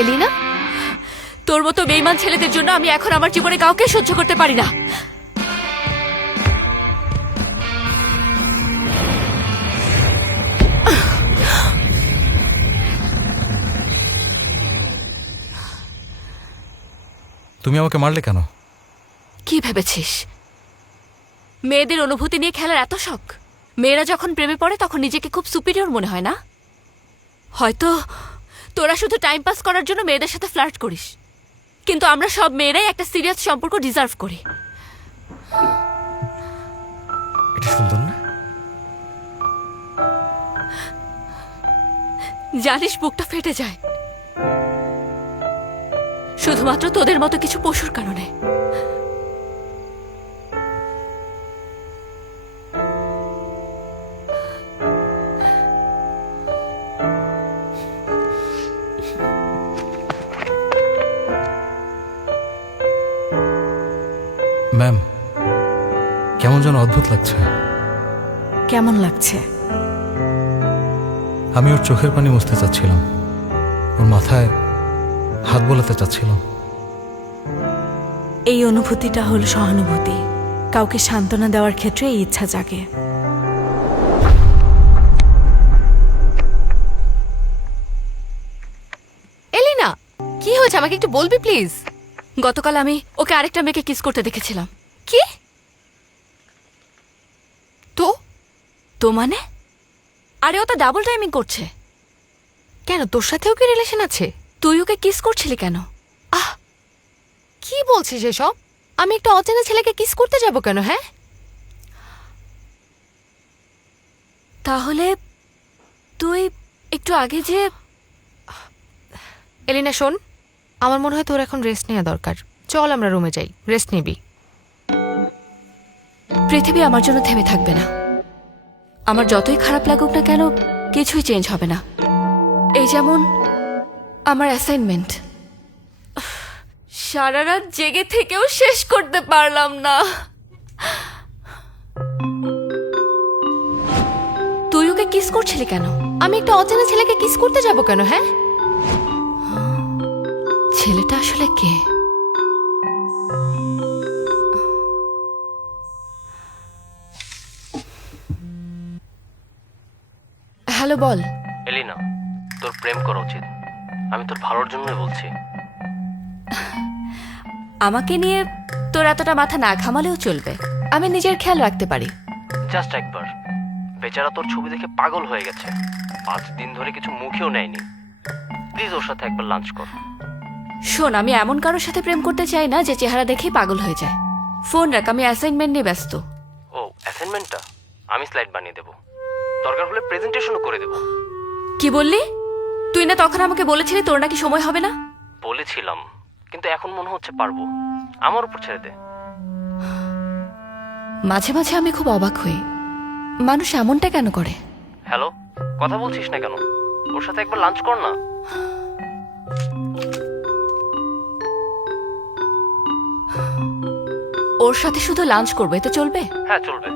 এলিনা, তোর মতো বেঈমান ছেলেদের জন্য আমি এখন আমার জীবনে কাউকে সহ্য করতে পারি না। তুমি আমাকে মারলে কেন? কি ভেবেছিস মেয়েদের অনুভূতি নিয়ে খেলার এত শখ? মেয়েরা যখন প্রেমে পড়ে তখন নিজেকে খুব সুপিরিয়র মনে হয় না? হয়তো তোরা শুধু টাইম পাস করার জন্য মেয়েদের সাথে ফ্লার্ট করিস, কিন্তু আমরা সব মেয়েরাই একটা সিরিয়াস সম্পর্ক ডিজার্ভ করি। এটা সুন্দর না? জানিস, বুকটা ফেটে যায় শুধুমাত্র তোদের মতো কিছু পশুর কারণে। ম্যাম, কেমন যেন অদ্ভুত লাগছে। কেমন লাগছে? আমি ওর চোখের পানি মুছতে চাচ্ছিলাম, ওর মাথায় হাত বোলাতে চাচ্ছিলাম। এই অনুভূতিটা হলো সহানুভূতি। কাউকে সান্ত্বনা দেওয়ার ক্ষেত্রে এই ইচ্ছা জাগে। এলিনা, কি হয়েছে আমাকে একটু বলবি প্লিজ? গতকাল আমি ওকে আরেকটা মেয়েকে কিস করতে দেখেছিলাম। কি? তো তো মানে? আরে ও তো ডাবল টাইমিং করছে। কেন, তোর সাথেও কি রিলেশন আছে? তুই ওকে কিস করছিলি কেন? কি বলছিস এসব? আমি একটা অচেনা ছেলেকে কিস করতে যাব কেন? হ্যাঁ, তাহলে তুই একটু আগে যে... এলিনা শোন, আমার মনে হয় তোর এখন রেস্ট নেওয়া দরকার। চল আমরা রুমে যাই, রেস্ট নিবি। পৃথিবী আমার জন্য থেমে থাকবে না। আমার যতই খারাপ লাগুক না কেন, কিছুই চেঞ্জ হবে না। এই যেমন আমার অ্যাসাইনমেন্ট, সারা রাত জেগে থেকেও শেষ করতে পারলাম না। তুই ওকে কিস করছিলি কেন? আমি একটা অচেনা ছেলেকে কিস করতে যাব কেন? হ্যাঁ, ছেলেটা আসলে কে? হ্যালো, বল। এলিনা, তোর প্রেম করা উচিত। আমি তোর ভালোর জন্যই বলছি। আমাকে নিয়ে তোর এতটা মাথা না ঘামালেও চলবে, আমি নিজের খেয়াল রাখতে পারি। জাস্ট একবার, বেচারা তোর ছবি দেখে পাগল হয়ে গেছে। 5 দিন ধরে কিছু মুখেও নেয়নি। প্লিজ ওর সাথে একবার লাঞ্চ কর। শোন, আমি এমন কারোর সাথে প্রেম করতে চাই না যে চেহারা দেখেই পাগল হয়ে যায়। ফোন রাখ, আমি অ্যাসাইনমেন্ট নিয়ে ব্যস্ত। ও, অ্যাসাইনমেন্টটা আমি স্লাইড বানিয়ে দেবো, দরকার হলে প্রেজেন্টেশনও করে দেবো। কি বললি? তুই না তখন আমাকে বলেছিলি তোর নাকি সময় হবে না? বলেছিলাম, কিন্তু এখন মনে হচ্ছে পারবো। আমার উপর ছেড়ে দে। মাঝে মাঝে আমি খুব অবাক হই, মানুষ এমনটা কেন করে। হ্যালো, কথা বলছিস না কেন? ওর সাথে একবার লাঞ্চ কর না। ওর সাথে শুধু লাঞ্চ করবে, এতে চলবে? হ্যাঁ, চলবে।